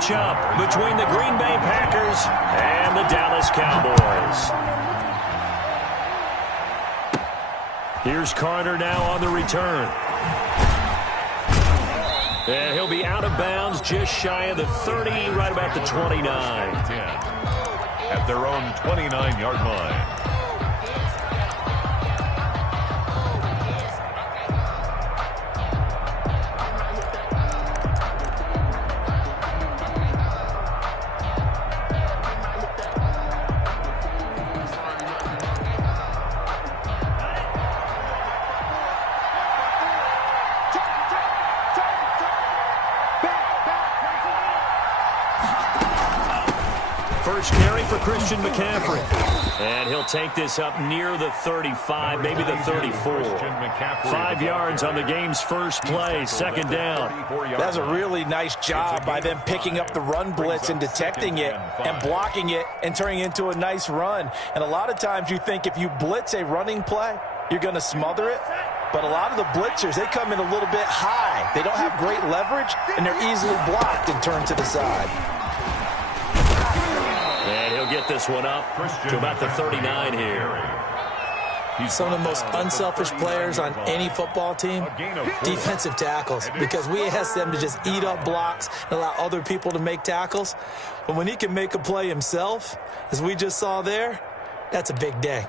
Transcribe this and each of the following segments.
matchup between the Green Bay Packers and the Dallas Cowboys. Here's Carter now on the return. And he'll be out of bounds just shy of the 30, right about the 29. 10 at their own 29-yard line. First carry for Christian McCaffrey. And he'll take this up near the 35, maybe the 34. 5 yards on the game's first play, second down. That's a really nice job by them picking up the run blitz and detecting it and blocking it and turning it into a nice run. And a lot of times you think if you blitz a running play, you're going to smother it. But a lot of the blitzers, they come in a little bit high. They don't have great leverage, and they're easily blocked and turned to the side. And he'll get this one up to about the 39 here. He's some of the most unselfish players on any football team, defensive tackles, because we ask them to just eat up blocks and allow other people to make tackles. But when he can make a play himself, as we just saw there, that's a big day.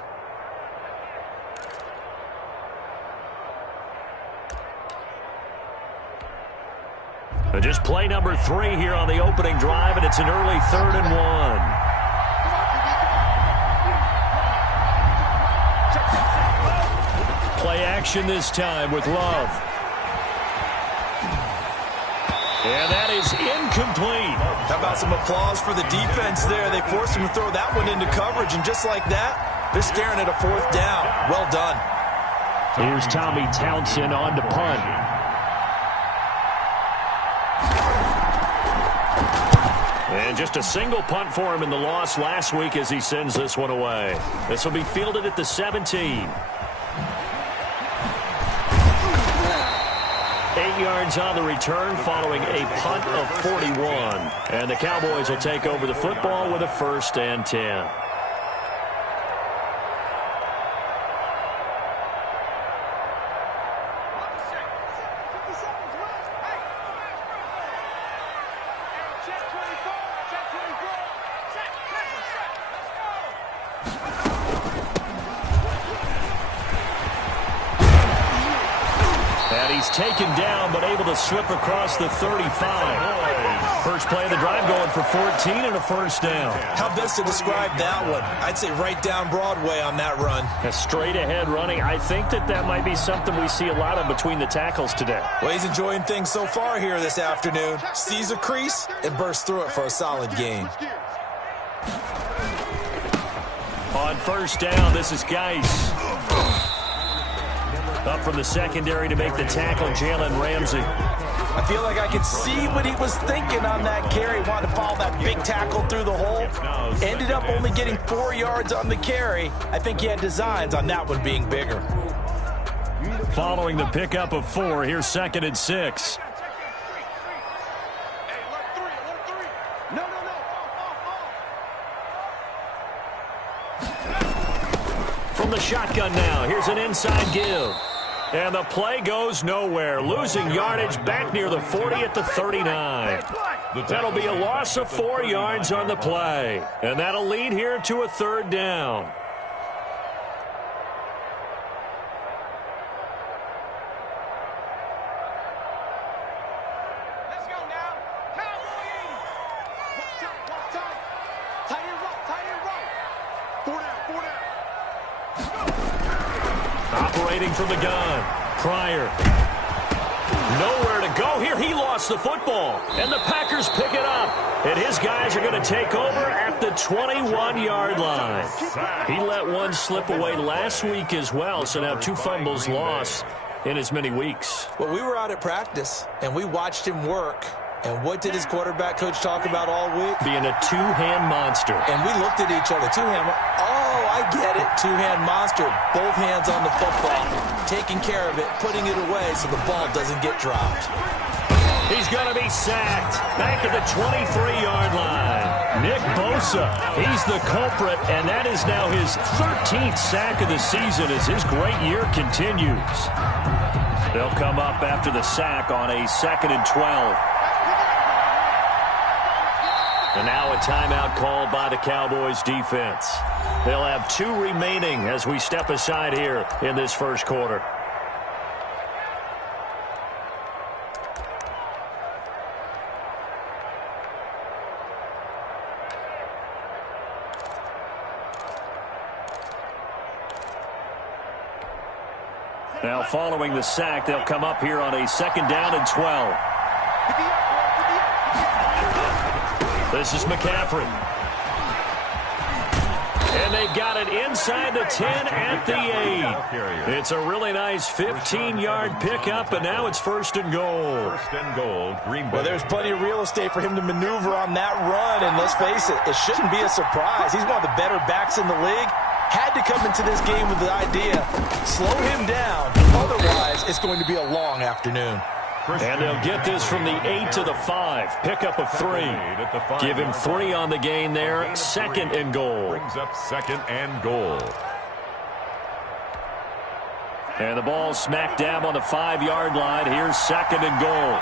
Just play number 3 here on the opening drive, and it's an early 3rd and 1. Play action this time with Love. And that is incomplete. How about some applause for the defense there? They forced him to throw that one into coverage, and just like that, they're staring at a 4th down. Well done. Here's Tommy Townsend on to punt. And just a single punt for him in the loss last week as he sends this one away. This will be fielded at the 17. 8 yards on the return following a punt of 41. And the Cowboys will take over the football with a 1st and 10. Taken down, but able to slip across the 35. First play of the drive going for 14 and a 1st down. How best to describe that one? I'd say right down Broadway on that run. A straight ahead running. I think that might be something we see a lot of between the tackles today. Well, he's enjoying things so far here this afternoon. Sees a crease and bursts through it for a solid gain. On 1st down, this is Geis. Up from the secondary to make the tackle, Jalen Ramsey. I feel like I could see what he was thinking on that carry. Wanted to follow that big tackle through the hole. Ended up only getting 4 yards on the carry. I think he had designs on that one being bigger. Following the pickup of 4, here's 2nd and 6. From the shotgun now, here's an inside give. And the play goes nowhere. Losing yardage back near the 40 at the 39. That'll be a loss of 4 yards on the play. And that'll lead here to a 3rd down. Let's go now. Cowboys! Tight end roll. 4 down. Operating from the gun. Pryor. Nowhere to go here. He lost the football. And the Packers pick it up. And his guys are going to take over at the 21-yard line. He let one slip away last week as well. So now 2 fumbles lost in as many weeks. Well, we were out at practice, and we watched him work. And what did his quarterback coach talk about all week? Being a 2-hand monster. And we looked at each other. 2-hand. Oh, I get it. 2-hand monster. Both hands on the football. Taking care of it. Putting it away so the ball doesn't get dropped. He's going to be sacked back at the 23-yard line. Nick Bosa, he's the culprit, and that is now his 13th sack of the season as his great year continues. They'll come up after the sack on a 2nd and 12. And now a timeout called by the Cowboys defense. They'll have 2 remaining as we step aside here in this first quarter. Now following the sack, they'll come up here on a 2nd down and 12. This is McCaffrey. And they've got it inside the 10 at the 8. It's a really nice 15-yard pickup, and now it's 1st and goal. 1st and goal, Green Bay. Well, there's plenty of real estate for him to maneuver on that run, and let's face it, it shouldn't be a surprise. He's one of the better backs in the league. Had to come into this game with the idea, slow him down, otherwise it's going to be a long afternoon. And they'll get this from the 8 to the 5. Pickup of 3. Give him 3 on the gain there. 2nd and goal. Brings up 2nd and goal. And the ball smack dab on the 5-yard line. Here's 2nd and goal.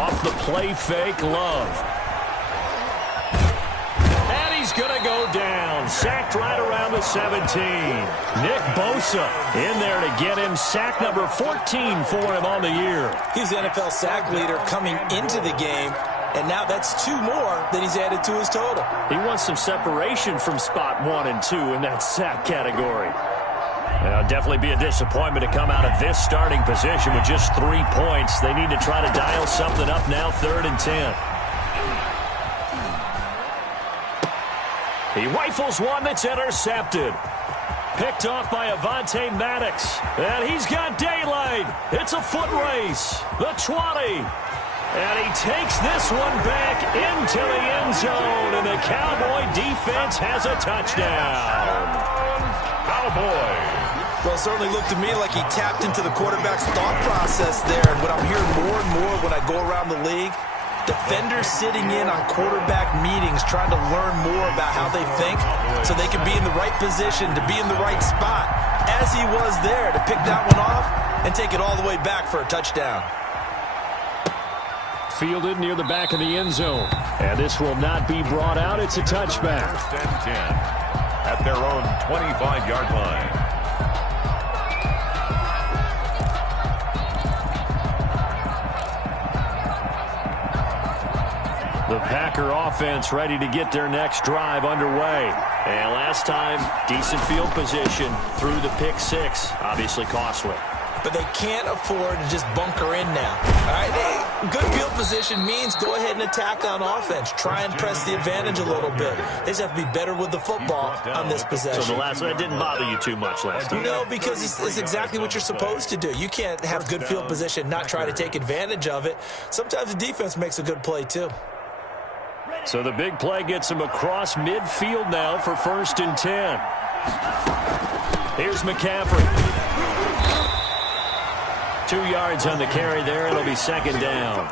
Off the play fake, Love. He's going to go down. Sacked right around the 17. Nick Bosa in there to get him. Sack number 14 for him on the year. He's the NFL sack leader coming into the game, and now that's 2 more that he's added to his total. He wants some separation from spot 1 and 2 in that sack category. It'll definitely be a disappointment to come out of this starting position with just 3 points. They need to try to dial something up now, 3rd and 10. He rifles one that's intercepted. Picked off by Avonte Maddox. And he's got daylight. It's a foot race. The 20. And he takes this one back into the end zone. And the Cowboy defense has a touchdown. Cowboys. Well, it certainly looked to me like he tapped into the quarterback's thought process there. And what I'm hearing more and more when I go around the league, defenders sitting in on quarterback meetings trying to learn more about how they think so they can be in the right position to be in the right spot, as he was there to pick that one off and take it all the way back for a touchdown. Fielded near the back of the end zone. And this will not be brought out. It's a touchback. 1st and 10 at their own 25-yard line. The Packer offense ready to get their next drive underway. And last time, decent field position through the pick 6. Obviously costly. But they can't afford to just bunker in now. All right, good field position means go ahead and attack on offense. Try and press the advantage a little bit. They just have to be better with the football on this possession. So the last one didn't bother you too much last time? No, because it's exactly what you're supposed to do. You can't have good field position, not try to take advantage of it. Sometimes the defense makes a good play too. So the big play gets him across midfield now for 1st and 10. Here's McCaffrey. 2 yards on the carry there. It'll be 2nd down.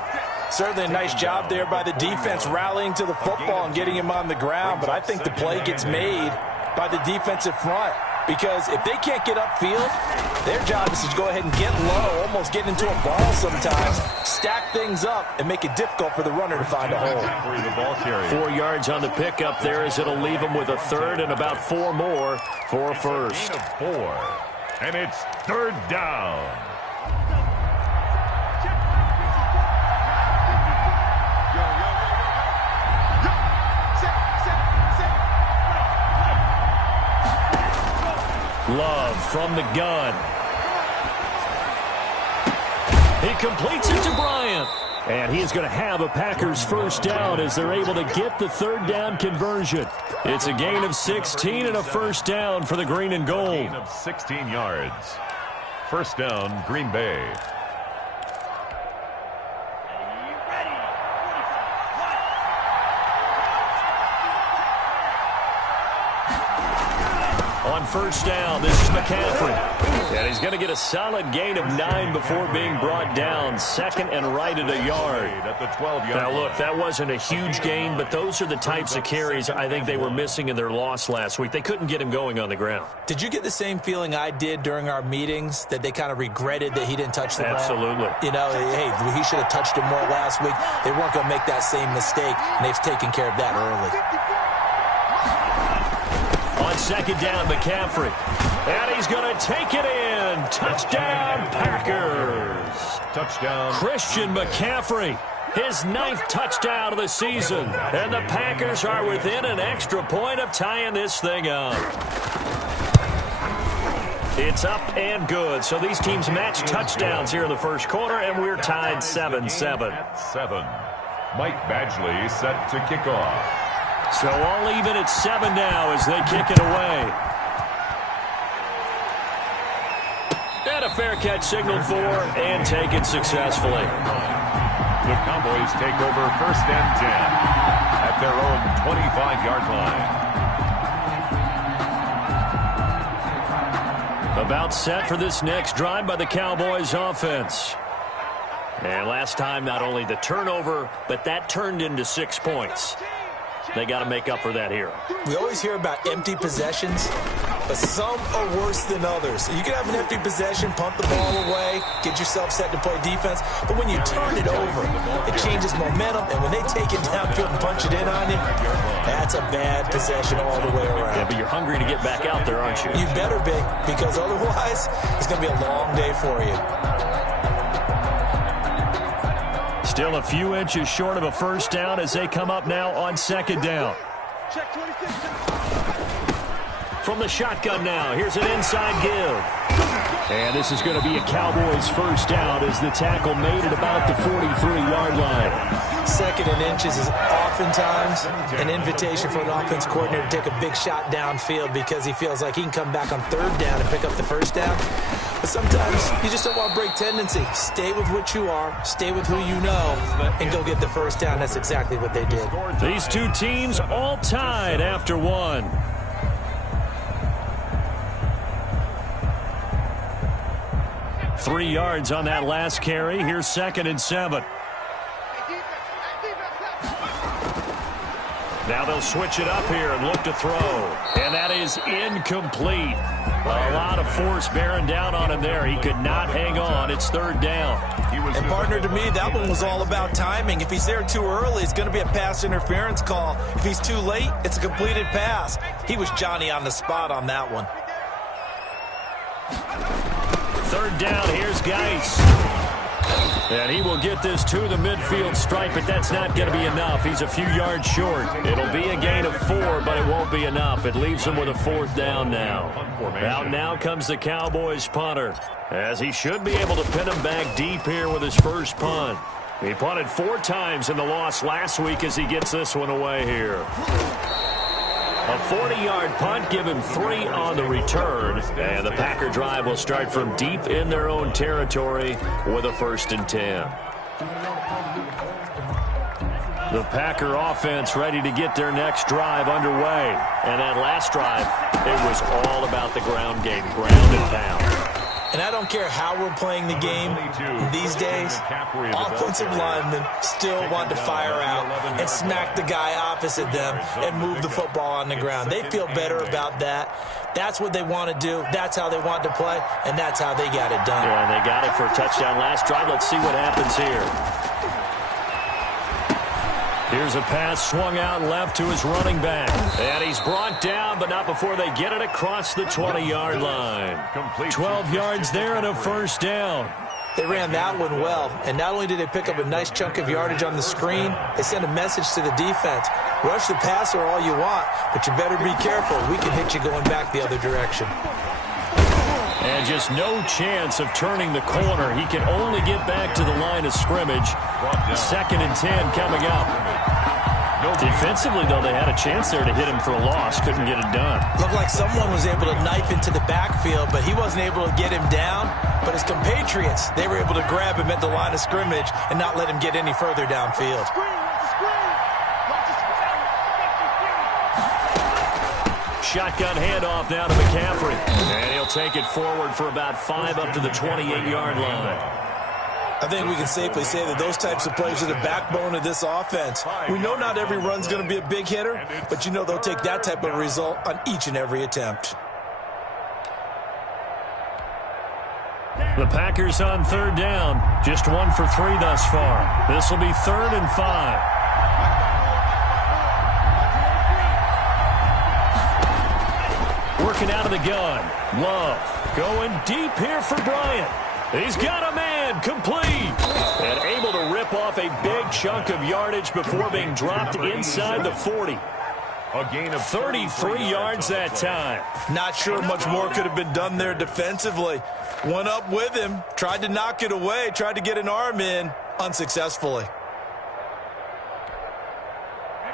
Certainly a nice job there by the defense rallying to the football and getting him on the ground, but I think the play gets made by the defensive front because if they can't get upfield, their job is to go ahead and get low, almost get into a ball sometimes, stack things up, and make it difficult for the runner to find a hole. 4 yards on the pickup there as it'll leave him with a 3rd and about 4 more for a 1st. Gain of 4. And it's 3rd down. Love from the gun. He completes it to Bryant. And he is going to have a Packers 1st down as they're able to get the 3rd down conversion. It's a gain of 16 and a 1st down for the green and gold. Gain of 16 yards. 1st down, Green Bay. On first down. This is McCaffrey. And he's going to get a solid gain of 9 before being brought down. Second and right at a yard. At the 12-yard Now, look, that wasn't a huge gain, but those are the types of carries I think they were missing in their loss last week. They couldn't get him going on the ground. Did you get the same feeling I did during our meetings, that they kind of regretted that he didn't touch the ball? Absolutely. You know, hey, he should have touched it more last week. They weren't going to make that same mistake, and they've taken care of that early. On second down, McCaffrey. And he's going to take it in. Touchdown, Packers. touchdown. Christian McCaffrey, his 9th touchdown of the season. And the Packers are within an extra point of tying this thing up. It's up and good. So these teams match touchdowns here in the first quarter, and we're tied 7-7. 7. Mike Badgley set to kick off. So all even at 7 now as they kick it away. And a fair catch signaled for and taken successfully. The Cowboys take over first and 10 at their own 25-yard line. About set for this next drive by the Cowboys offense. And last time, not only the turnover, but that turned into 6 points. They got to make up for that here. We always hear about empty possessions, but some are worse than others. You can have an empty possession, pump the ball away, get yourself set to play defense, but when you turn it over, it changes momentum, and when they take it downfield and punch it in on you, that's a bad possession all the way around. Yeah, but you're hungry to get back out there, aren't you? You better be, because otherwise, it's going to be a long day for you. Still a few inches short of a first down as they come up now on second down. Check 26. From the shotgun now, here's an inside give. And this is going to be a Cowboys first down as the tackle made it about the 43-yard line. Second and inches is oftentimes an invitation for an offense coordinator to take a big shot downfield because he feels like he can come back on third down and pick up the first down. But sometimes you just don't want to break tendency. Stay with what you are, stay with who you know, and go get the first down. That's exactly what they did. These two teams all tied after one. Three yards on that last carry. Here's second and 7. Now they'll switch it up here and look to throw. And that is incomplete. A lot of force bearing down on him there. He could not hang on. It's third down. And partner, to me, that one was all about timing. If he's there too early, it's going to be a pass interference call. If he's too late, it's a completed pass. He was Johnny on the spot on that one. Third down, here's Geis. And he will get this to the midfield stripe, but that's not going to be enough. He's a few yards short. It'll be a gain of 4, but it won't be enough. It leaves him with a fourth down now. Out now comes the Cowboys punter, as he should be able to pin him back deep here with his first punt. He punted 4 times in the loss last week as he gets this one away here. A 40-yard punt, give him 3 on the return. And the Packer drive will start from deep in their own territory with a 1st and 10. The Packer offense ready to get their next drive underway. And that last drive, it was all about the ground game, ground and pound. And I don't care how we're playing the game these days, offensive linemen still want to fire out and smack the guy opposite them and move the football on the ground. They feel better about that. That's what they want to do. That's how they want to play, and that's how they got it done. Yeah, and they got it for a touchdown last drive. Let's see what happens here. Here's a pass swung out left to his running back. And he's brought down, but not before they get it across the 20-yard line. 12 yards there and a first down. They ran that one well, and not only did they pick up a nice chunk of yardage on the screen, they sent a message to the defense. Rush the passer all you want, but you better be careful. We can hit you going back the other direction. And just no chance of turning the corner. He can only get back to the line of scrimmage. 2nd and 10 coming up. Defensively, though, they had a chance there to hit him for a loss. Couldn't get it done. Looked like someone was able to knife into the backfield, but he wasn't able to get him down. But his compatriots, they were able to grab him at the line of scrimmage and not let him get any further downfield. shotgun handoff now to McCaffrey. And he'll take it forward for about 5 up to the 28-yard line. I think we can safely say that those types of plays are the backbone of this offense. We know not every run's going to be a big hitter, but you know they'll take that type of result on each and every attempt. The Packers on 3rd down. Just 1 for 3 thus far. This will be 3rd and 5. Working out of the gun. Love going deep here for Bryant. He's got a man, complete, and able to rip off a big chunk of yardage before being dropped inside the 40. A gain of 33 yards that time. Not sure much more could have been done there defensively. Went up with him, tried to knock it away, tried to get an arm in, unsuccessfully.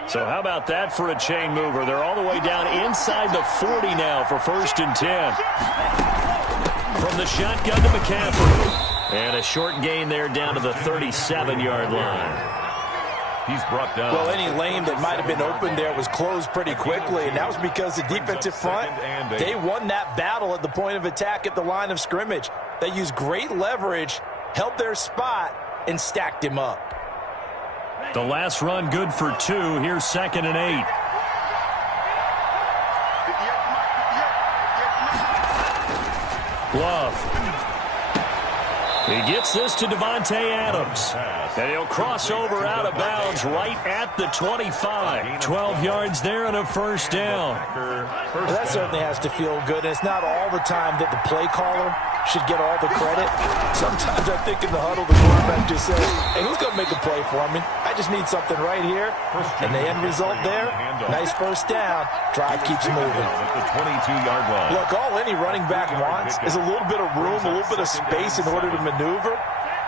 So how about that for a chain mover? They're all the way down inside the 40 now for 1st and 10. From the shotgun to McCaffrey. And a short gain there down to the 37-yard line. He's brought down. Well, any lane that might have been open there was closed pretty quickly, and that was because the defensive front, they won that battle at the point of attack at the line of scrimmage. They used great leverage, held their spot, and stacked him up. The last run good for 2. Here's 2nd and 8. Love. He gets this to Devontae Adams. And he'll cross over out of bounds right at the 25. 12 yards there and a 1st down. Well, that certainly has to feel good. And it's not all the time that the play caller should get all the credit. Sometimes I think in the huddle, the quarterback just says, hey, who's going to make a play for me? I just need something right here. And the end result there, nice 1st down. Drive keeps moving. At the 22-yard line. Look, all any running back wants is a little bit of room, a little bit of space in order to maneuver.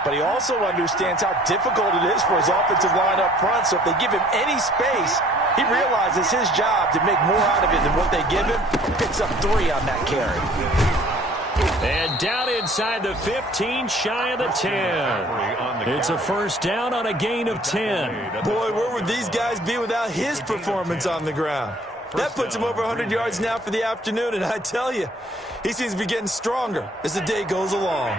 But he also understands how difficult it is for his offensive line up front. So if they give him any space, he realizes his job to make more out of it than what they give him. Picks up 3 on that carry. And down inside the 15, shy of the 10. It's a 1st down on a gain of 10. Boy, where would these guys be without his performance on the ground? That puts him over 100 yards now for the afternoon, and I tell you, he seems to be getting stronger as the day goes along.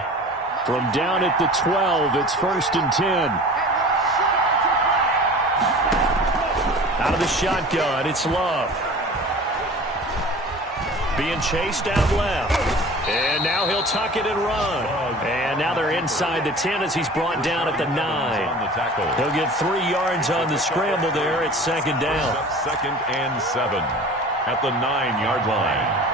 From down at the 12, it's 1st and 10. Out of the shotgun, it's Love. Being chased out left. And now he'll tuck it and run. And now they're inside the 10 as he's brought down at the 9. He'll get 3 yards on the scramble there. It's 2nd down. 2nd and 7 at the 9-yard line.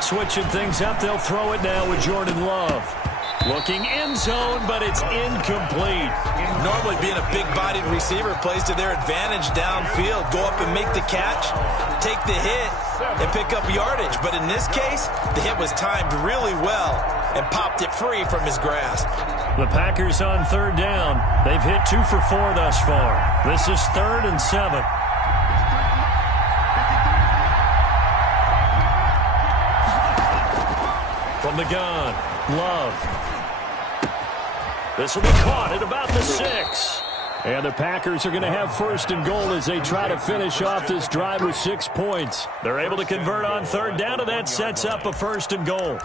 Switching things up, they'll throw it now with Jordan Love. Looking end zone, but it's incomplete. Normally being a big-bodied receiver plays to their advantage downfield. Go up and make the catch, take the hit, and pick up yardage. But in this case, the hit was timed really well and popped it free from his grasp. The Packers on 3rd down. They've hit 2 for 4 thus far. This is 3rd and 7. From the gun, Love. This will be caught at about the 6. And the Packers are going to have 1st and goal as they try to finish off this drive with 6 points. They're able to convert on 3rd down, and that sets up a 1st and goal.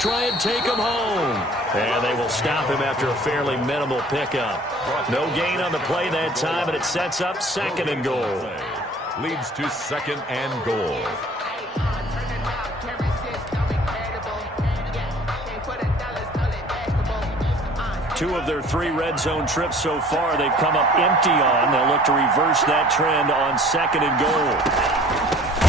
Try and take him home. And they will stop him after a fairly minimal pickup. No gain on the play that time, and it sets up 2nd and goal. Leads to 2nd and goal. Two of their 3 red zone trips so far, they've come up empty on. They'll look to reverse that trend on 2nd and goal.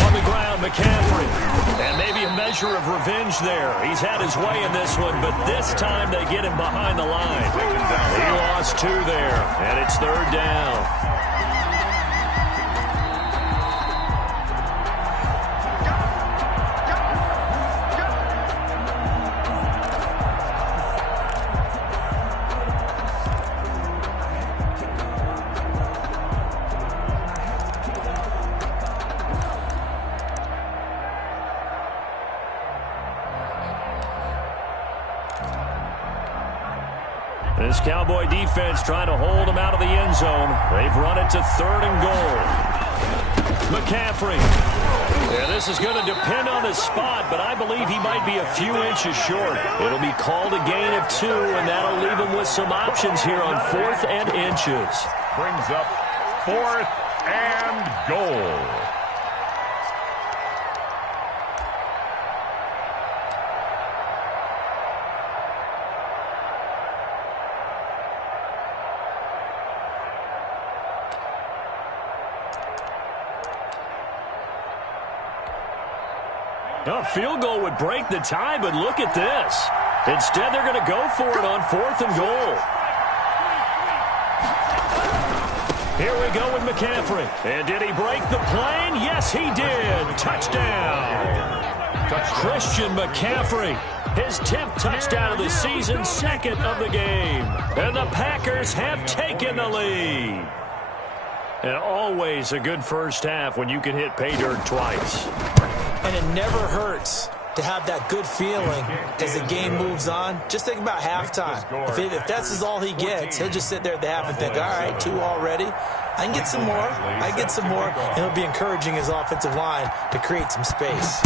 On the ground, McCaffrey. And maybe a measure of revenge there. He's had his way in this one, but this time they get him behind the line. He lost 2 there, and it's 3rd down. This Cowboy defense trying to hold him out of the end zone. They've run it to 3rd and goal. McCaffrey. Yeah, this is going to depend on his spot, but I believe he might be a few inches short. It'll be called a gain of 2, and that'll leave him with some options here on 4th and inches. Brings up 4th and goal. A field goal would break the tie, but look at this. Instead, they're going to go for it on 4th and goal. Here we go with McCaffrey. And did he break the plane? Yes, he did. Touchdown. Christian McCaffrey. His 10th touchdown of the season, 2nd of the game. And the Packers have taken the lead. And always a good first half when you can hit pay dirt twice. And it never hurts to have that good feeling as the game moves on. Just think about halftime. If that's all he gets, he'll just sit there at the half and think, all right, 2 already. I can get some more. I get some more. And he'll be encouraging his offensive line to create some space.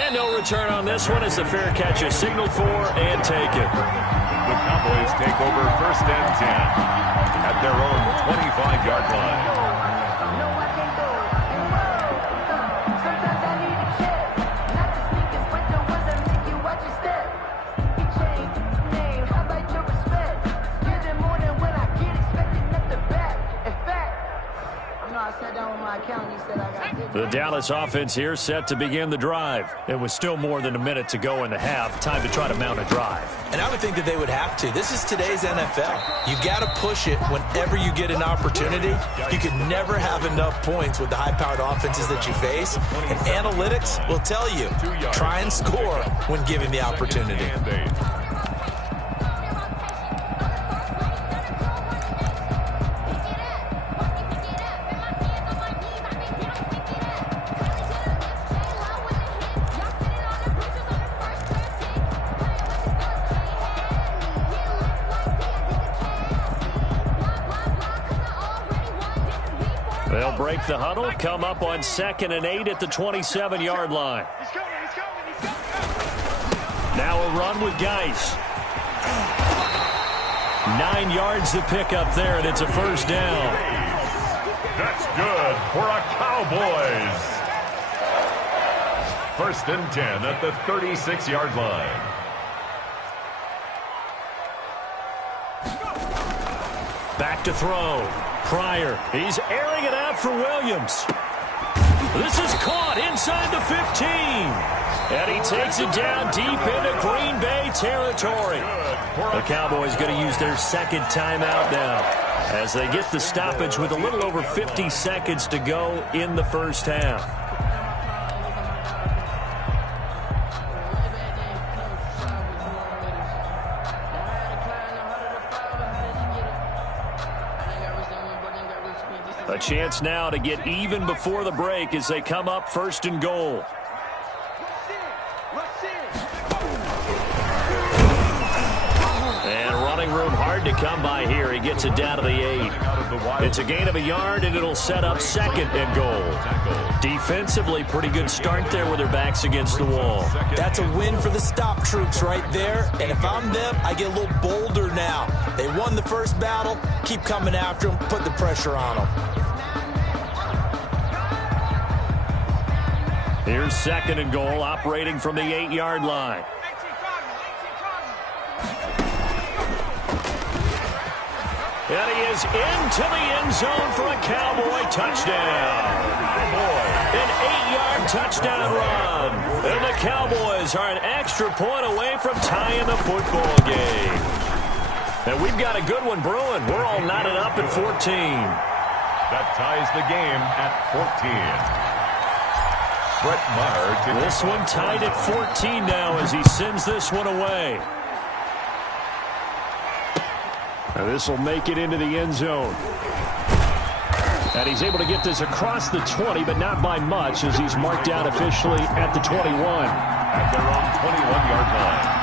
And no return on this one as the fair catch is signaled for and taken. The Cowboys take over 1st and 10 at their own 25-yard line. The Dallas offense here set to begin the drive. It was still more than a minute to go in the half. Time to try to mount a drive. And I would think that they would have to. This is today's NFL. You got to push it whenever you get an opportunity. You can never have enough points with the high-powered offenses that you face. And analytics will tell you, try and score when given the opportunity. They'll break the huddle, come up on 2nd and 8 at the 27-yard line. Now a run with Geis. 9 yards to pick up there, and it's a 1st down. That's good for a Cowboys. 1st and 10 at the 36-yard line. Back to throw. Pryor, he's airing it out for Williams. This is caught inside the 15. And he takes it down deep into Green Bay territory. The Cowboys going to use their 2nd timeout now as they get the stoppage with a little over 50 seconds to go in the 1st half. A chance now to get even before the break as they come up 1st and goal. And running room hard to come by here. He gets it down to the 8. It's a gain of a yard, and it'll set up 2nd and goal. Defensively, pretty good start there with their backs against the wall. That's a win for the stop troops right there. And if I'm them, I get a little bolder now. They won the first battle. Keep coming after them. Put the pressure on them. Here's 2nd and goal, operating from the 8-yard line. And he is into the end zone for a Cowboy touchdown. An 8-yard touchdown run. And the Cowboys are an extra point away from tying the football game. And we've got a good one brewing. We're all knotted up at 14. That ties the game at 14. Brett Maher. This one tied at 14 now as he sends this one away. And this will make it into the end zone. And he's able to get this across the 20, but not by much, as he's marked down officially at the 21. At their own 21-yard line.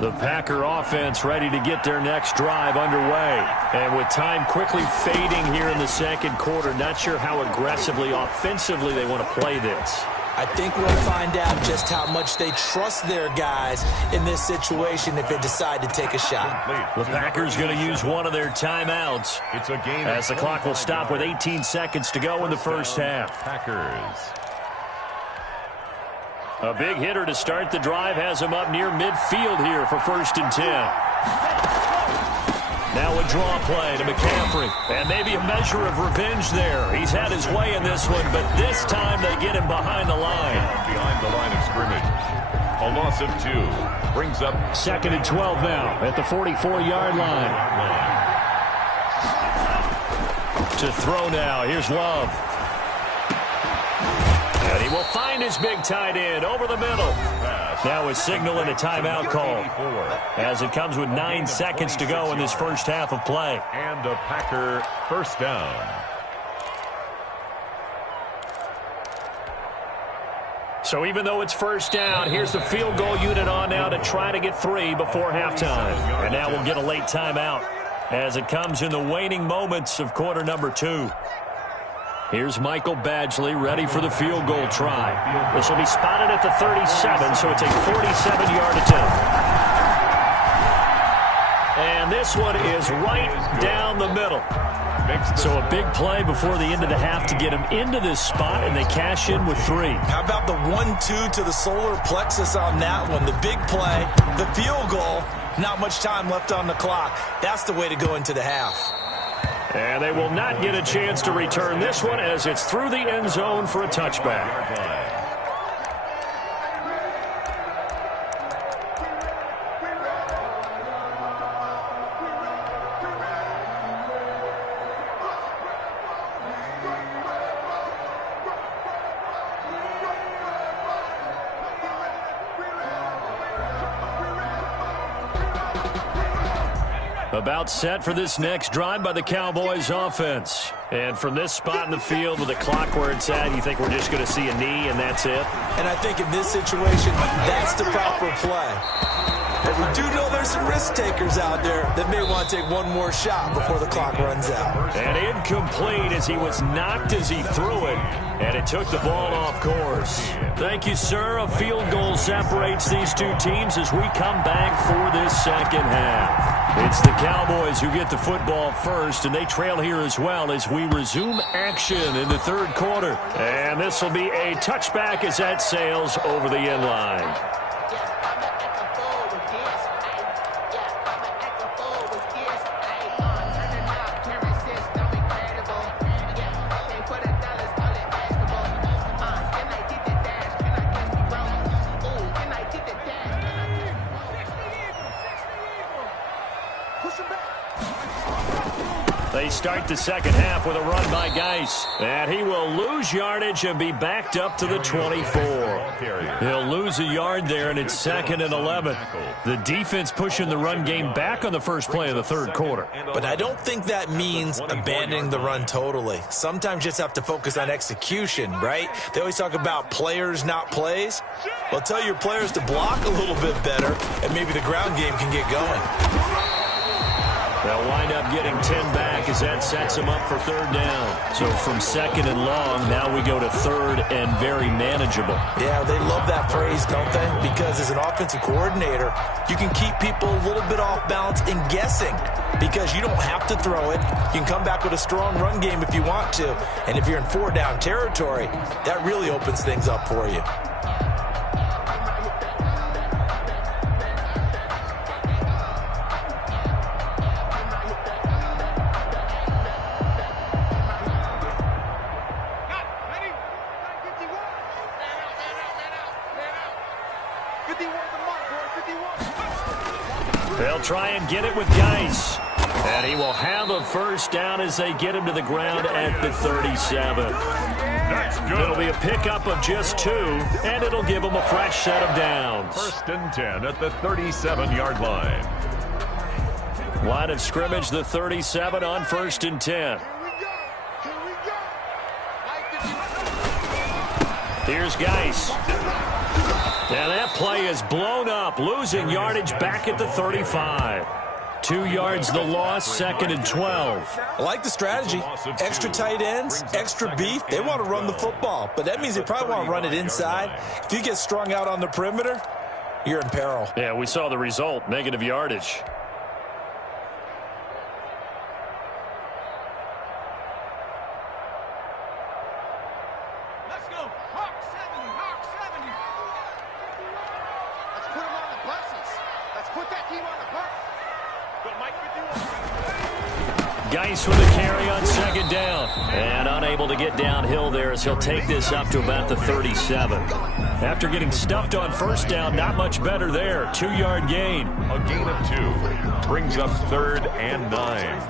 The Packer offense ready to get their next drive underway. And with time quickly fading here in the second quarter, not sure how aggressively, offensively they want to play this. I think we'll find out just how much they trust their guys in this situation if they decide to take a shot. The Packers going to use one of their timeouts It's a game as the clock will stop with 18 seconds to go in the first half. Packers. A big hitter to start the drive has him up near midfield here for 1st and 10. Now a draw play to McCaffrey. And maybe a measure of revenge there. He's had his way in this one, but this time they get him behind the line. Behind the line of scrimmage. A loss of 2. Brings up 2nd and 12 now at the 44-yard line. To throw now. Here's Love. And he will find his big tight end over the middle. Now a signal and a timeout call as it comes with 9 seconds to go in this first half of play. And a Packer first down. So even though it's first down, here's the field goal unit on now to try to get 3 before halftime. And now we'll get a late timeout as it comes in the waning moments of quarter number 2. Here's Michael Badgley ready for the field goal try. This will be spotted at the 37, so it's a 47-yard attempt. And this one is right down the middle. So a big play before the end of the half to get him into this spot, and they cash in with 3. How about the 1-2 to the solar plexus on that one? The big play, the field goal, not much time left on the clock. That's the way to go into the half. And they will not get a chance to return this one as it's through the end zone for a touchback. About set for this next drive by the Cowboys offense. And from this spot in the field with the clock where it's at, you think we're just going to see a knee and that's it? And I think in this situation, that's the proper play. But we do know there's some risk takers out there that may want to take one more shot before the clock runs out. And incomplete as he was knocked as he threw it. And it took the ball off course. Thank you, sir. A field goal separates these two teams as we come back for this second half. It's the Cowboys who get the football first, and they trail here as well as we resume action in the third quarter. And this will be a touchback as that sails over the end line. They start the second half with a run by Geis. And he will lose yardage and be backed up to the 24. He'll lose a yard there, and it's 2nd and 11. The defense pushing the run game back on the first play of the third quarter. But I don't think that means abandoning the run totally. Sometimes you just have to focus on execution, right? They always talk about players, not plays. Well, tell your players to block a little bit better, and maybe the ground game can get going. They'll wind up getting 10 back as that sets them up for third down. So from 2nd and long, now we go to 3rd and very manageable. Yeah, they love that phrase, don't they? Because as an offensive coordinator, you can keep people a little bit off balance and guessing because you don't have to throw it. You can come back with a strong run game if you want to. And if you're in 4-down territory, that really opens things up for you. They'll try and get it with Geis. And he will have a first down as they get him to the ground at the 37. That's good. It'll be a pickup of just 2, and it'll give them a fresh set of downs. 1st and 10 at the 37-yard line. Line of scrimmage, the 37 on 1st and 10. Here's Geis. And that play is blown up, losing yardage back at the 35. 2 yards the loss, 2nd and 12. I like the strategy. Extra tight ends, extra beef. They want to run the football, but that means they probably want to run it inside. If you get strung out on the perimeter, you're in peril. Yeah, we saw the result, negative yardage. Let's go. Hawk 70. Hawk 70. Let's put him on the buses. Let's put that team on the bus. But Mike, Geis with a carry on 2nd down. And unable to get downhill there as he'll take this up to about the 37. After getting stuffed on 1st down, not much better there. 2-yard gain. A gain of 2 brings up 3rd and 9.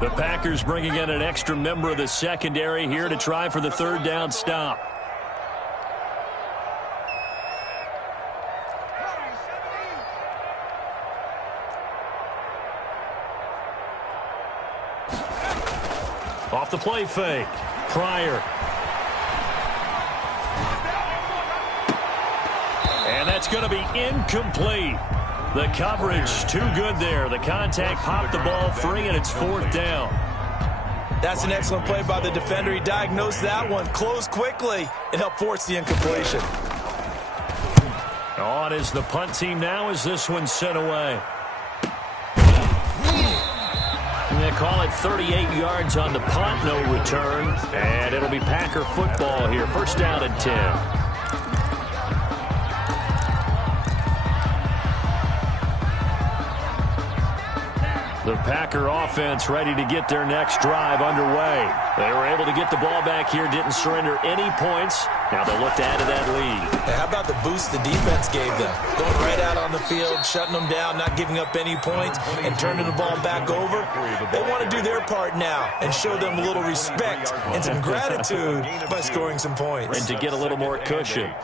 The Packers bringing in an extra member of the secondary here to try for the 3rd down stop. Off the play fake. Pryor. And that's going to be incomplete. The coverage too good there. The contact popped the ball free, and it's 4th down. That's an excellent play by the defender. He diagnosed that one, closed quickly, and helped force the incompletion. On is the punt team now as this one's sent away. They call it 38 yards on the punt, no return. And it'll be Packer football here. 1st down and 10. The Packer offense ready to get their next drive underway. They were able to get the ball back here, didn't surrender any points. Now they'll look to add to that lead. How about the boost the defense gave them? Going right out on the field, shutting them down, not giving up any points, and turning the ball back over. They want to do their part now and show them a little respect and some gratitude by scoring some points. And to get a little more cushion.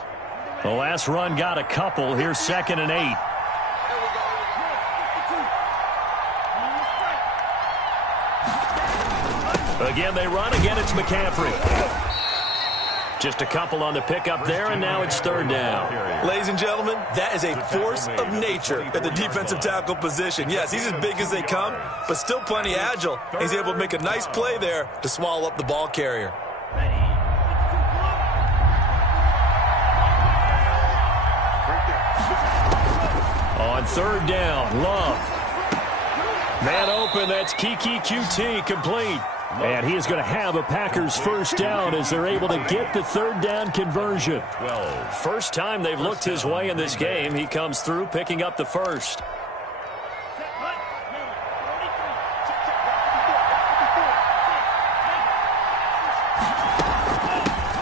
The last run got a couple. Here's 2nd and 8. Again, they run. Again, it's McCaffrey. Just a couple on the pickup there, and now it's 3rd down. Ladies and gentlemen, that is a force of nature at the defensive tackle position. Yes, he's as big as they come, but still plenty agile. He's able to make a nice play there to swallow up the ball carrier. On 3rd down, Love. Man open, that's Kiki QT complete. And he is going to have a Packers 1st down as they're able to get the 3rd down conversion. 12. First time they've looked his way in this game. He comes through picking up the 1st.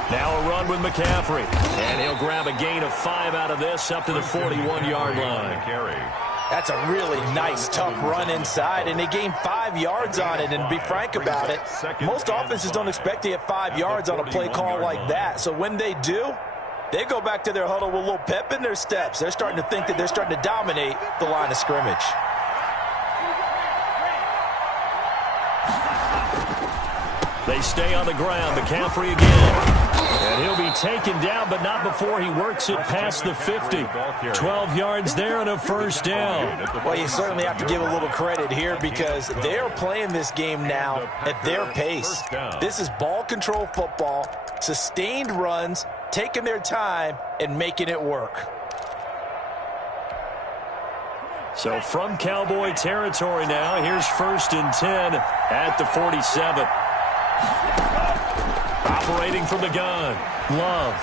Now a run with McCaffrey. And he'll grab a gain of 5 out of this up to the 41-yard line. That's a really nice, tough run inside, and they gained 5 yards on it. And to be frank about it, most offenses don't expect to get 5 yards on a play call like that. So when they do, they go back to their huddle with a little pep in their steps. They're starting to think that they're starting to dominate the line of scrimmage. They stay on the ground. McCaffrey again. And he'll be taken down, but not before he works it past the 50. 12 yards there and a 1st down. Well, you certainly have to give a little credit here because they're playing this game now at their pace. This is ball control football, sustained runs, taking their time, and making it work. So from Cowboy territory now, here's 1st and 10 at the 47. Operating from the gun, Love.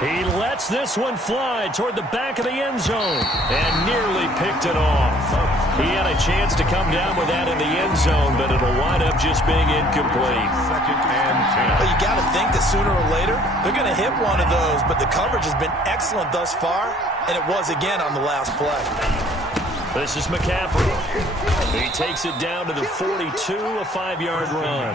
He lets this one fly toward the back of the end zone and nearly picked it off. He had a chance to come down with that in the end zone, but it'll wind up just being incomplete. 2nd and 10. Well, you got to think that sooner or later, they're going to hit one of those, but the coverage has been excellent thus far, and it was again on the last play. This is McCaffrey. He takes it down to the 42, a 5-yard run.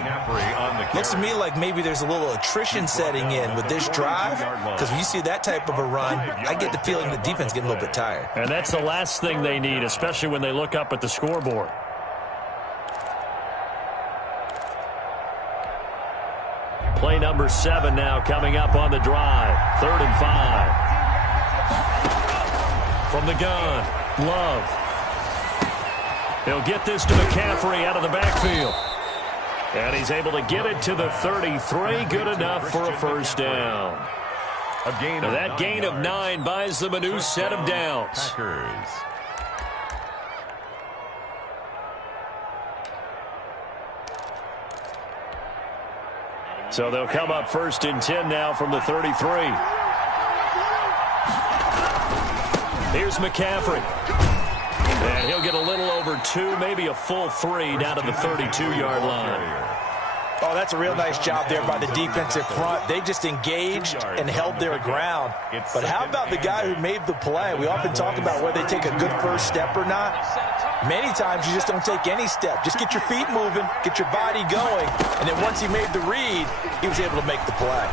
Looks to me like maybe there's a little attrition setting in with this drive, because when you see that type of a run, I get the feeling the defense getting a little bit tired. And that's the last thing they need, especially when they look up at the scoreboard. Play number 7 now coming up on the drive. 3rd and 5. From the gun, Love. He'll get this to McCaffrey out of the backfield. And he's able to get it to the 33. Good enough for a first down. Now that gain of 9 buys them a new set of downs. Packers. So they'll come up 1st and 10 now from the 33. Here's McCaffrey. And he'll get a little over 2, maybe a full 3 down to the 32-yard line. Oh, that's a real nice job there by the defensive front. They just engaged and held their ground. But how about the guy who made the play? We often talk about whether they take a good first step or not. Many times you just don't take any step. Just get your feet moving, get your body going, and then once he made the read, he was able to make the play.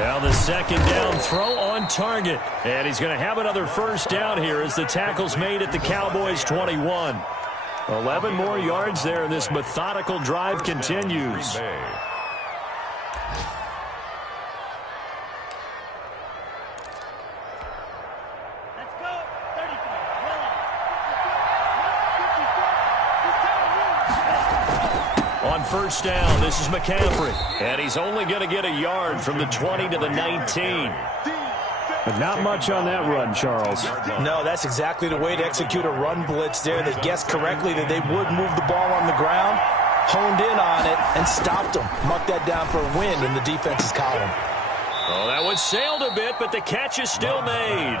Now the 2nd down throw on target. And he's going to have another first down here as the tackle's made at the Cowboys' 21. 11 more yards there, and this methodical drive continues. On 1st down, this is McCaffrey. And he's only going to get a yard from the 20 to the 19. But not much on that run, Charles. No, that's exactly the way to execute a run blitz there. They guessed correctly that they would move the ball on the ground, honed in on it, and stopped them. Mucked that down for a win in the defense's column. Oh, that one sailed a bit, but the catch is still made.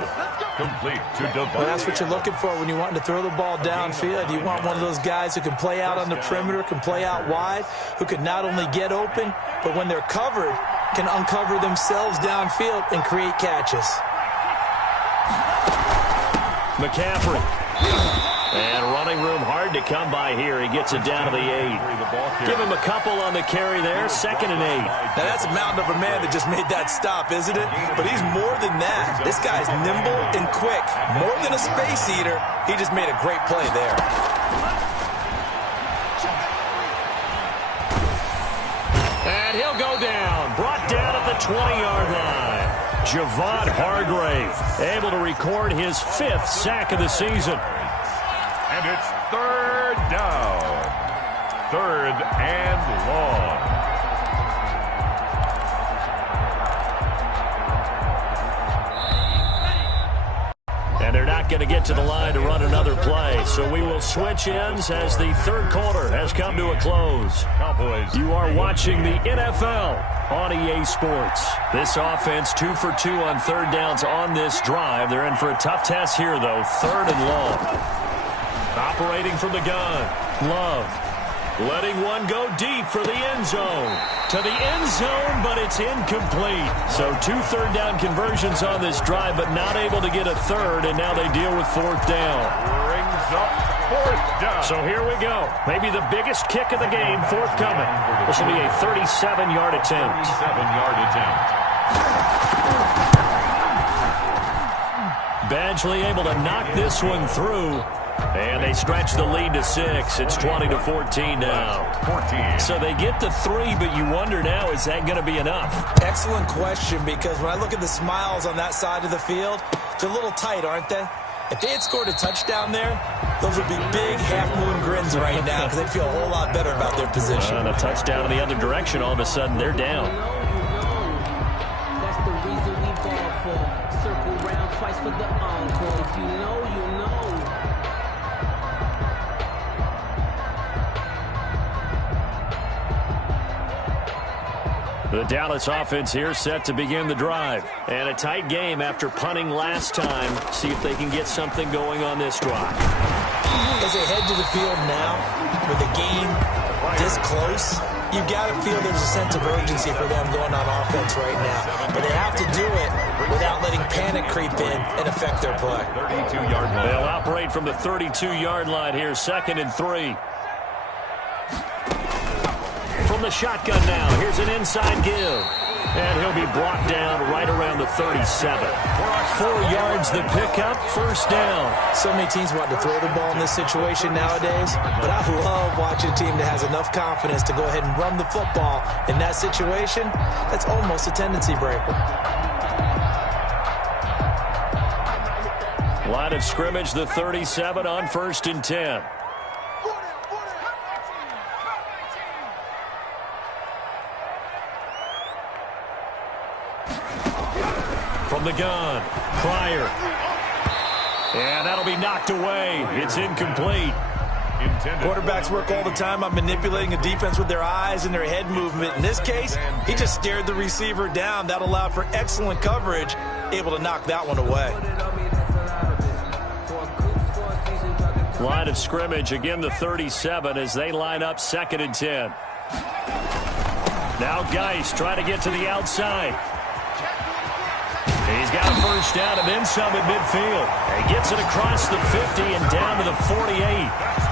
Complete to Devon. Well, that's what you're looking for when you want to throw the ball downfield. You want one of those guys who can play out on the perimeter, can play out wide, who can not only get open, but when they're covered, can uncover themselves downfield and create catches. McCaffrey. And running room hard to come by here. He gets it down to the 8. Give him a couple on the carry there. 2nd and 8. Now, that's a mountain of a man that just made that stop, isn't it? But he's more than that. This guy's nimble and quick. More than a space eater. He just made a great play there. And he'll go down. Brought down at the 20-yard line. Javon Hargrave able to record his 5th sack of the season. And it's 3rd down. 3rd and long. And they're not going to get to the line to run another play. So we will switch ends as the 3rd quarter has come to a close. Cowboys. You are watching the NFL on EA Sports. This offense 2 for 2 on 3rd downs on this drive. They're in for a tough test here, though. 3rd and long. Operating from the gun. Love. Letting one go deep for the end zone. To the end zone, but it's incomplete. So 2 third down conversions on this drive, but not able to get a 3rd, and now they deal with 4th down. Brings up 4th down. So here we go. Maybe the biggest kick of the game forthcoming. This will be a 37-yard attempt. 37-yard attempt. Badgley able to knock this one through. And they stretch the lead to 6. It's 20-14 now. 14. So they get to 3, but you wonder now, is that going to be enough? Excellent question, because when I look at the smiles on that side of the field, they're a little tight, aren't they? If they had scored a touchdown there, those would be big half-moon grins right now because they'd feel a whole lot better about their position. And a touchdown in the other direction, all of a sudden they're down. That's the reason we ball for. Circle round twice for the encore. If you know, you know. The Dallas offense here set to begin the drive. And a tight game after punting last time. See if they can get something going on this drive. As they head to the field now, with the game this close, you've got to feel there's a sense of urgency for them going on offense right now. But they have to do it without letting panic creep in and affect their play. 32-yard line. They'll operate from the 32-yard line here, 2nd and 3. From the shotgun now, here's an inside give. And he'll be brought down right around the 37. 4 yards the pickup, 1st down. So many teams want to throw the ball in this situation nowadays, but I love watching a team that has enough confidence to go ahead and run the football in that situation. That's almost a tendency breaker. Line of scrimmage, the 37 on 1st and 10. From the gun, Pryor. And that'll be knocked away. It's incomplete. Quarterbacks work all the time on manipulating a defense with their eyes and their head movement. In this case, he just stared the receiver down. That allowed for excellent coverage, able to knock that one away. Line of scrimmage, again the 37 as they line up 2nd and 10. Now Geis trying to get to the outside. He's got a 1st down and then some at midfield. He gets it across the 50 and down to the 48.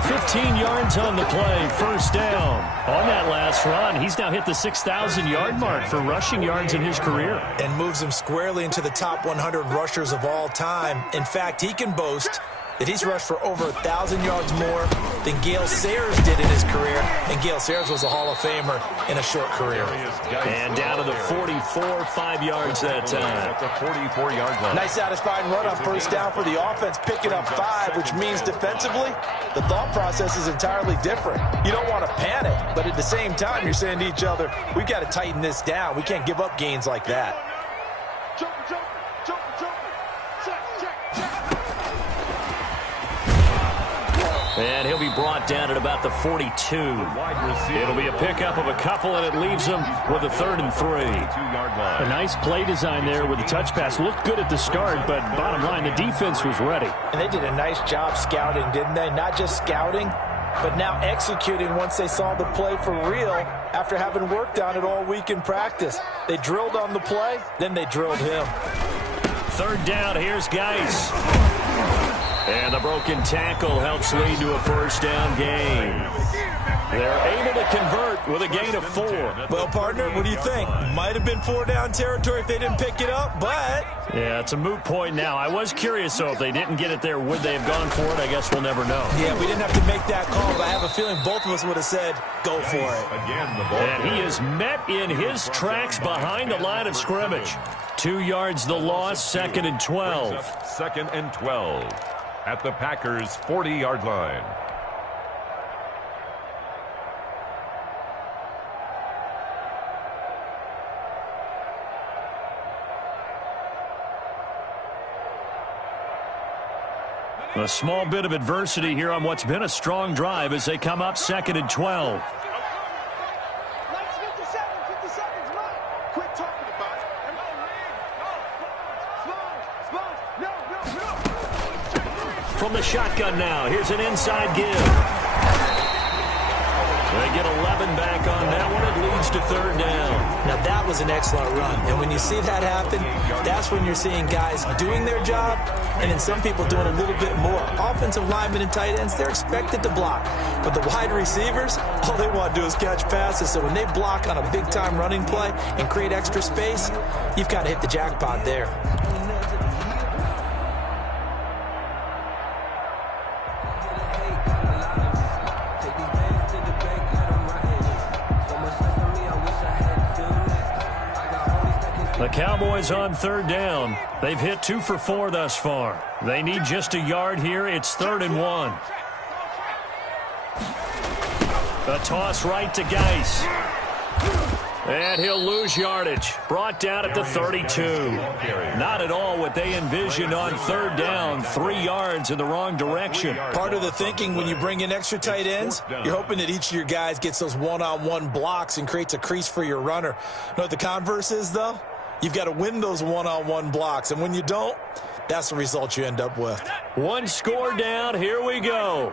15 yards on the play, 1st down. On that last run, he's now hit the 6,000-yard mark for rushing yards in his career. And moves him squarely into the top 100 rushers of all time. In fact, he can boast that he's rushed for over 1,000 yards more than Gale Sayers did in his career. And Gale Sayers was a Hall of Famer in a short career. And down to the 44, 5 yards that time. At the 44-yard line. Nice satisfying run on 1st down for the offense, picking up 5, which means defensively, the thought process is entirely different. You don't want to panic, but at the same time, you're saying to each other, we've got to tighten this down. We can't give up gains like that. And he'll be brought down at about the 42. It'll be a pickup of a couple, and it leaves him with a 3rd and 3. A nice play design there with the touch pass. Looked good at the start, but bottom line, the defense was ready. And they did a nice job scouting, didn't they? Not just scouting, but now executing once they saw the play for real after having worked on it all week in practice. They drilled on the play, then they drilled him. 3rd down, here's Geis. And the broken tackle helps lead to a 1st down gain. They're able to convert with a gain of 4. Well, partner, what do you think? Might have been 4 down territory if they didn't pick it up, but... Yeah, it's a moot point now. I was curious, though, if they didn't get it there, would they have gone for it? I guess we'll never know. Yeah, we didn't have to make that call, but I have a feeling both of us would have said, go for it. Again, the ball. And he is met in his tracks behind the line of scrimmage. 2 yards the loss, 2nd and 12. 2nd and 12 at the Packers' 40-yard line. A small bit of adversity here on what's been a strong drive as they come up 2nd and 12. From the shotgun now, here's an inside give. They get 11 back on that one. It leads to 3rd down. Now, that was an excellent run. And when you see that happen, that's when you're seeing guys doing their job and then some people doing a little bit more. Offensive linemen and tight ends, they're expected to block. But the wide receivers, all they want to do is catch passes. So when they block on a big-time running play and create extra space, you've got to hit the jackpot there. The Cowboys on 3rd down. They've hit 2 for 4 thus far. They need just a yard here. It's 3rd and 1. A toss right to Geis. And he'll lose yardage. Brought down at the 32. Not at all what they envisioned on third down. 3 yards in the wrong direction. Part of the thinking when you bring in extra tight ends, you're hoping that each of your guys gets those one-on-one blocks and creates a crease for your runner. You know what the converse is, though? You've got to win those one-on-one blocks. And when you don't, that's the result you end up with. 1 score down. Here we go.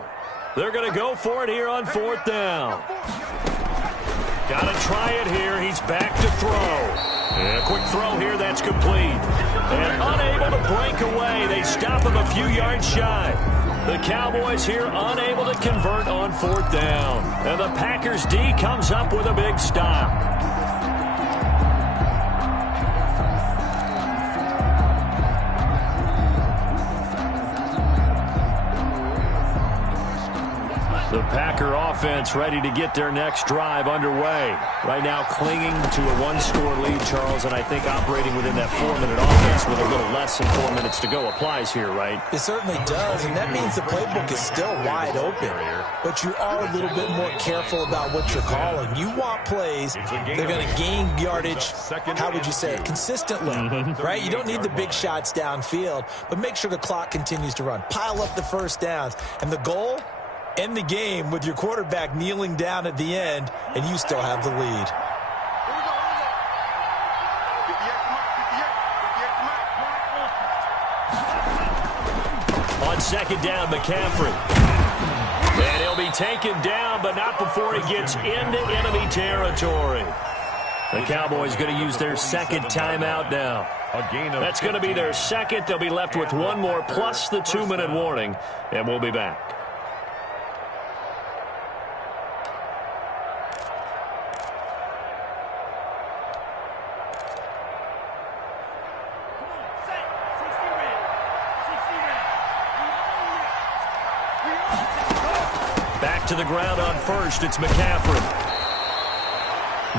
They're going to go for it here on 4th down. Got to try it here. He's back to throw. And a quick throw here. That's complete. And unable to break away. They stop him a few yards shy. The Cowboys here unable to convert on 4th down. And the Packers D comes up with a big stop. The Packer offense ready to get their next drive underway. Right now clinging to a 1-score lead, Charles, and I think operating within that 4-minute offense with a little less than 4 minutes to go applies here, right? It certainly does, and that means the playbook is still wide open. But you are a little bit more careful about what you're calling. You want plays that are going to gain yardage, how would you say it, consistently, right? You don't need the big shots downfield, but make sure the clock continues to run. Pile up the first downs, and the goal? End the game with your quarterback kneeling down at the end, and you still have the lead. On 2nd down, McCaffrey. And he'll be taken down, but not before he gets into enemy territory. The Cowboys going to use their 2nd timeout now. That's going to be their 2nd. They'll be left with 1 more plus the 2-minute warning, and we'll be back. To the ground on 1st, it's McCaffrey.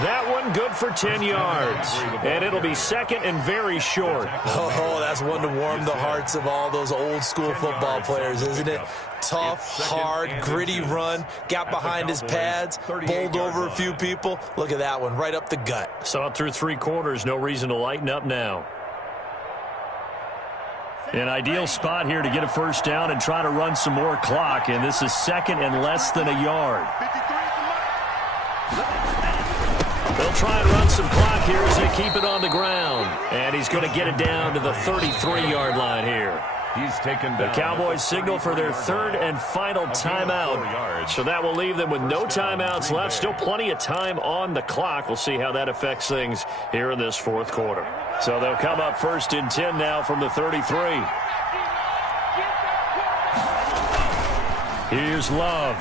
That one good for 10 yards. And it'll be 2nd and very short. Oh, that's one to warm the hearts of all those old school football players, isn't it? Tough, hard, gritty run. Got behind his pads, bowled over a few people. Look at that one, right up the gut. Saw it through 3 quarters. No reason to lighten up now. An ideal spot here to get a 1st down and try to run some more clock, and this is 2nd and less than a yard. They'll try and run some clock here as they keep it on the ground, and he's going to get it down to the 33-yard line here. He's taken down. The Cowboys signal for their 3rd and final timeout, so that will leave them with no timeouts left. Still plenty of time on the clock. We'll see how that affects things here in this 4th quarter. So they'll come up 1st and 10 now from the 33. Here's Love.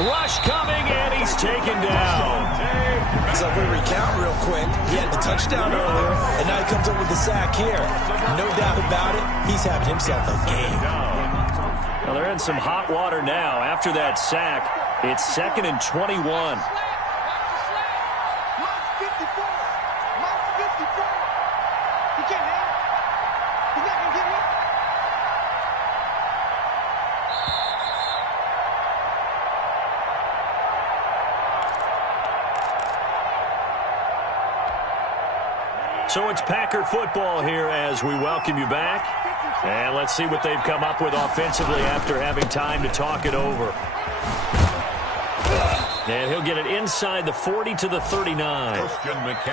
Rush coming, and he's taken down. So if we recount real quick, he had the touchdown earlier, and now he comes up with the sack here. No doubt about it, he's having himself a game. Well, they're in some hot water now. After that sack, it's 2nd and 21. So it's Packer football here as we welcome you back. And let's see what they've come up with offensively after having time to talk it over. And he'll get it inside the 40 to the 39.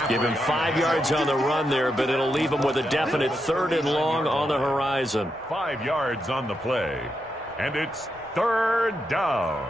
Give him 5 yards on the run there, but it'll leave him with a definite 3rd and long on the horizon. 5 yards on the play. And it's 3rd down.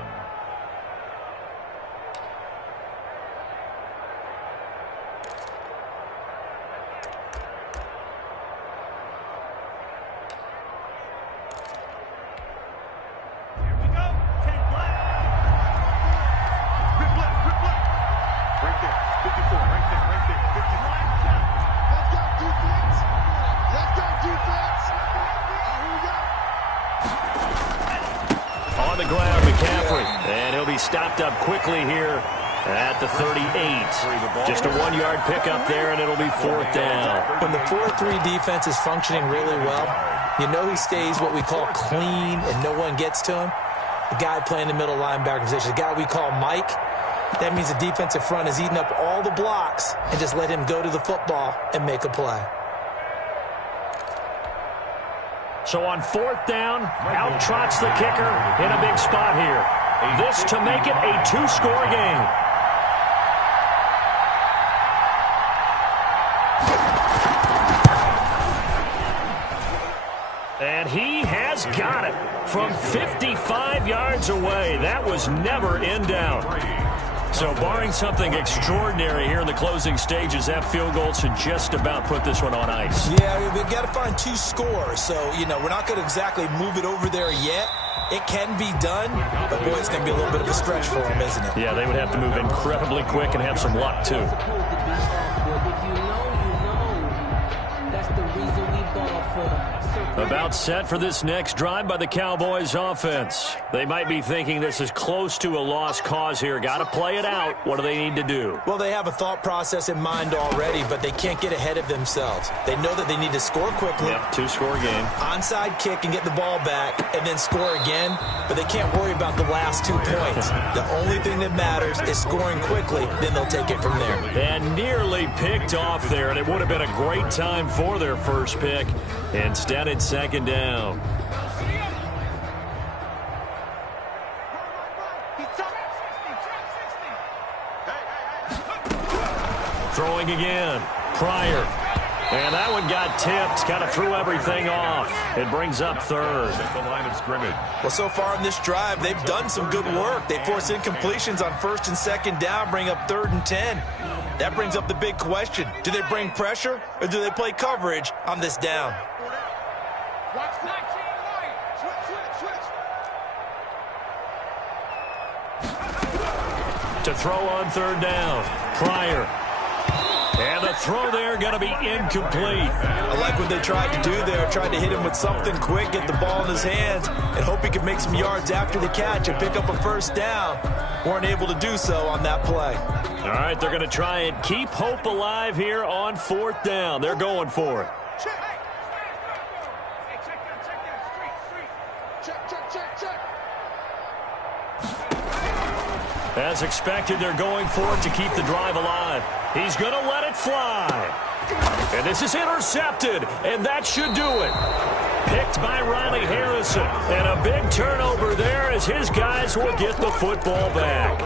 On the ground, McCaffrey. And he'll be stopped up quickly here at the 38. Just a 1-yard pickup there, and it'll be 4th down. When the 4-3 defense is functioning really well, you know who stays what we call clean and no one gets to him? The guy playing the middle linebacker position, the guy we call Mike. That means the defensive front is eating up all the blocks and just let him go to the football and make a play. So on 4th down, out trots the kicker in a big spot here. This to make it a 2-score game. And he has got it from 55 yards away. That was never in doubt. So barring something extraordinary here in the closing stages, that field goal should just about put this one on ice. Yeah, we've got to find 2 scores. So, we're not going to exactly move it over there yet. It can be done, but boy, it's going to be a little bit of a stretch for them, isn't it? Yeah, they would have to move incredibly quick and have some luck, too. About set for this next drive by the Cowboys offense. They might be thinking this is close to a lost cause here. Got to play it out. What do they need to do? Well, they have a thought process in mind already, but they can't get ahead of themselves. They know that they need to score quickly. Yep, 2-score game. Onside kick and get the ball back and then score again, but they can't worry about the last 2 points. The only thing that matters is scoring quickly, then they'll take it from there. And nearly picked off there, and it would have been a great time for their first pick. Instead, it's 2nd down. Throwing again. Pryor. And that one got tipped. Kind of threw everything off. It brings up 3rd. At the line of scrimmage. Well, so far in this drive, they've done some good work. They force incompletions on 1st and 2nd down, bring up 3rd and 10. That brings up the big question. Do they bring pressure or do they play coverage on this down? To throw on 3rd down. Pryor. And the throw there going to be incomplete. I like what they tried to do there. Tried to hit him with something quick, get the ball in his hands, and hope he could make some yards after the catch and pick up a 1st down. Weren't able to do so on that play. All right, they're going to try and keep hope alive here on 4th down. They're going for it. As expected, they're going for it to keep the drive alive. He's going to let it fly. And this is intercepted, and that should do it. Picked by Riley Harrison. And a big turnover there as his guys will get the football back.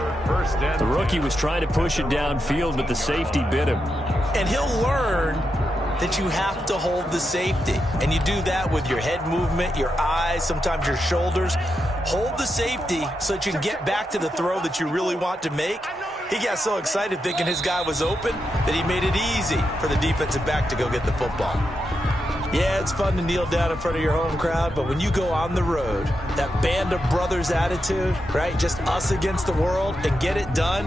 The rookie was trying to push it downfield, but the safety bit him. And he'll learn that you have to hold the safety. And you do that with your head movement, your eyes, sometimes your shoulders. Hold the safety so that you can get back to the throw that you really want to make. He got so excited thinking his guy was open that he made it easy for the defensive back to go get the football. Yeah, it's fun to kneel down in front of your home crowd, but when you go on the road, that band of brothers attitude, right, just us against the world and get it done,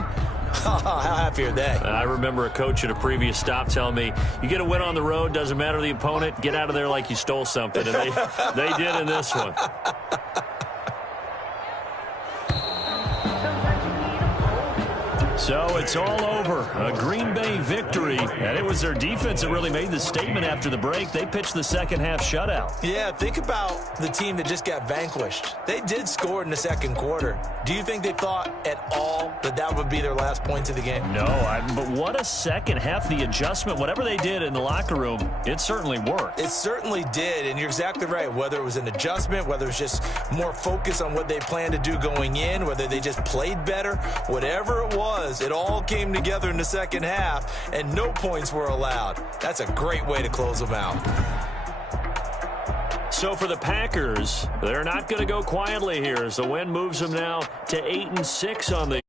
how happy are they? I remember a coach at a previous stop telling me, you get a win on the road, doesn't matter the opponent, get out of there like you stole something. And they did in this one. So it's all over. A Green Bay victory. And it was their defense that really made the statement after the break. They pitched the second half shutout. Yeah, think about the team that just got vanquished. They did score in the 2nd quarter. Do you think they thought at all that that would be their last points of the game? No, but what a second half. The adjustment, whatever they did in the locker room, it certainly worked. It certainly did, and you're exactly right. Whether it was an adjustment, whether it was just more focus on what they planned to do going in, whether they just played better, whatever it was, it all came together in the second half, and no points were allowed. That's a great way to close them out. So for the Packers, they're not going to go quietly here as the win moves them now to 8-6 on the